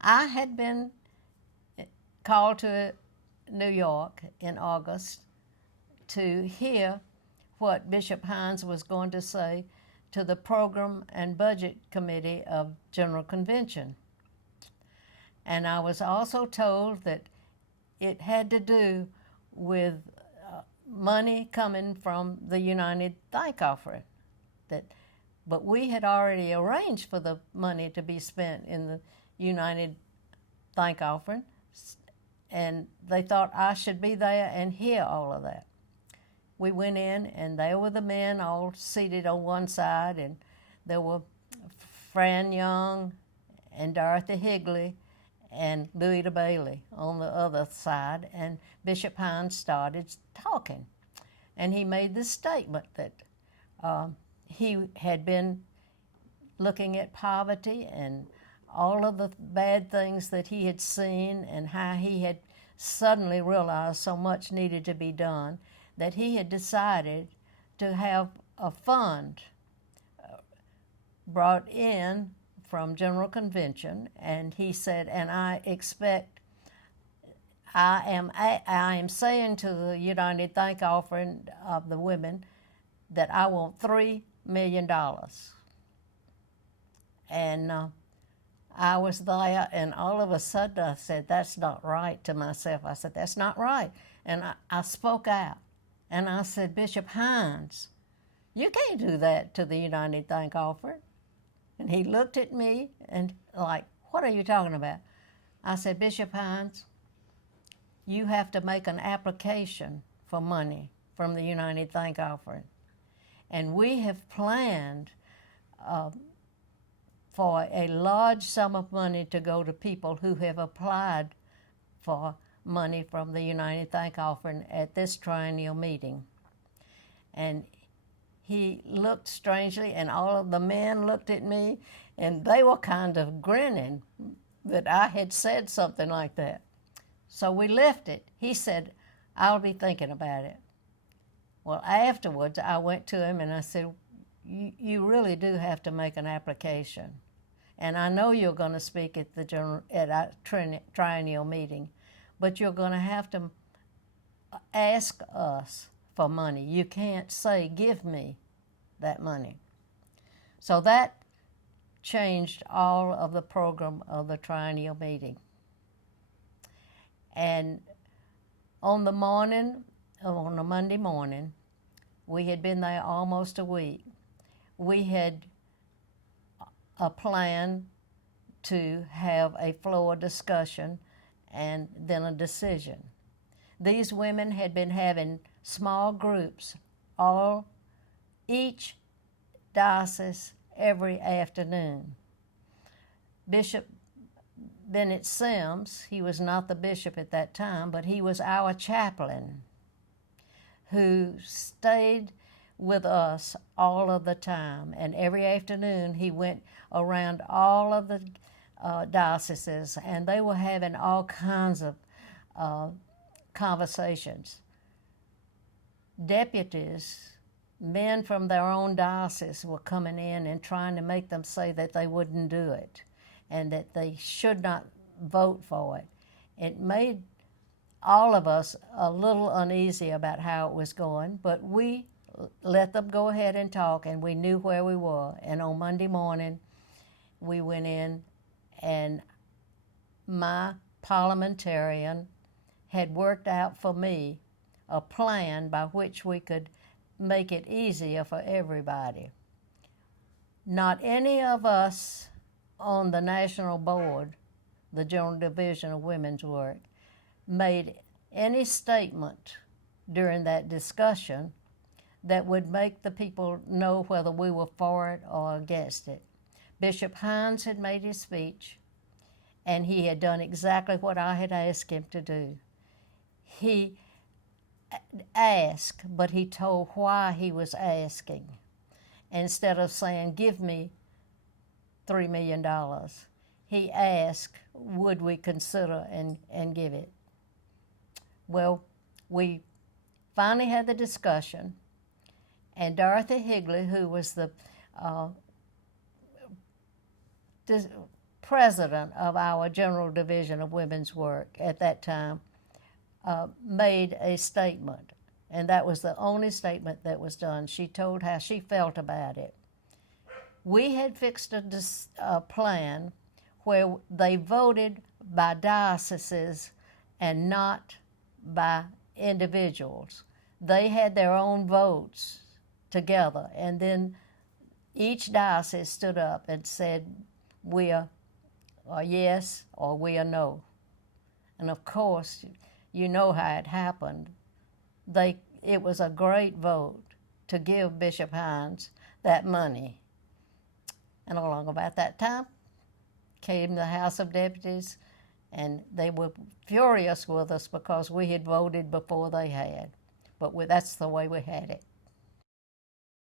I had been called to New York in August to hear what Bishop Hines was going to say to the Program and Budget Committee of General Convention. And I was also told that it had to do with money coming from the United Thank Offering. But we had already arranged for the money to be spent in the United Thank Offering, and they thought I should be there and hear all of that. We went in, and there were the men all seated on one side, and there were Fran Young and Dorothy Higley and Lueta Bailey on the other side, and Bishop Hines started talking. And he made this statement that he had been looking at poverty and all of the bad things that he had seen, and how he had suddenly realized so much needed to be done, that he had decided to have a fund brought in from General Convention, and he said, and I am saying to the United Thank Offering of the women that I want $3 million. And I was there, and all of a sudden I said, that's not right, to myself. I said, that's not right. And I spoke out, and I said, Bishop Hines, you can't do that to the United Thank Offering. And he looked at me and like, what are you talking about? I said, Bishop Hines, you have to make an application for money from the United Thank Offering. And we have planned for a large sum of money to go to people who have applied for money from the United Thank Offering at this triennial meeting. And he looked strangely, and all of the men looked at me, and they were kind of grinning that I had said something like that. So we left it. He said, I'll be thinking about it. Well, afterwards, I went to him and I said, you really do have to make an application. And I know you're going to speak at our triennial meeting, but you're going to have to ask us for money. You can't say, give me that money. So that changed all of the program of the triennial meeting. And on a Monday morning, we had been there almost a week. We had a plan to have a floor discussion and then a decision. These women had been having small groups, each diocese every afternoon. Bishop Bennett Sims, he was not the bishop at that time, but he was our chaplain who stayed with us all of the time. And every afternoon he went around all of the dioceses, and they were having all kinds of conversations. Deputies, men from their own diocese, were coming in and trying to make them say that they wouldn't do it and that they should not vote for it. It made all of us a little uneasy about how it was going, but we let them go ahead and talk, and we knew where we were. And on Monday morning, we went in, and my parliamentarian had worked out for me a plan by which we could make it easier for everybody. Not any of us on the national board, the General Division of Women's Work, made any statement during that discussion that would make the people know whether we were for it or against it. Bishop Hines had made his speech, and he had done exactly what I had asked him to do. He asked, but he told why he was asking. Instead of saying, give me $3 million, he asked, would we consider and give it? Well, we finally had the discussion, and Dorothy Higley, who was the president of our General Division of Women's Work at that time made a statement, and that was the only statement that was done. She told how she felt about it. We had fixed a plan where they voted by dioceses and not by individuals. They had their own votes together, and then each diocese stood up and said, we are yes or we are no. And of course, you know how it happened. It was a great vote to give Bishop Hines that money. And along about that time came the House of Deputies, and they were furious with us because we had voted before they had. But that's the way we had it.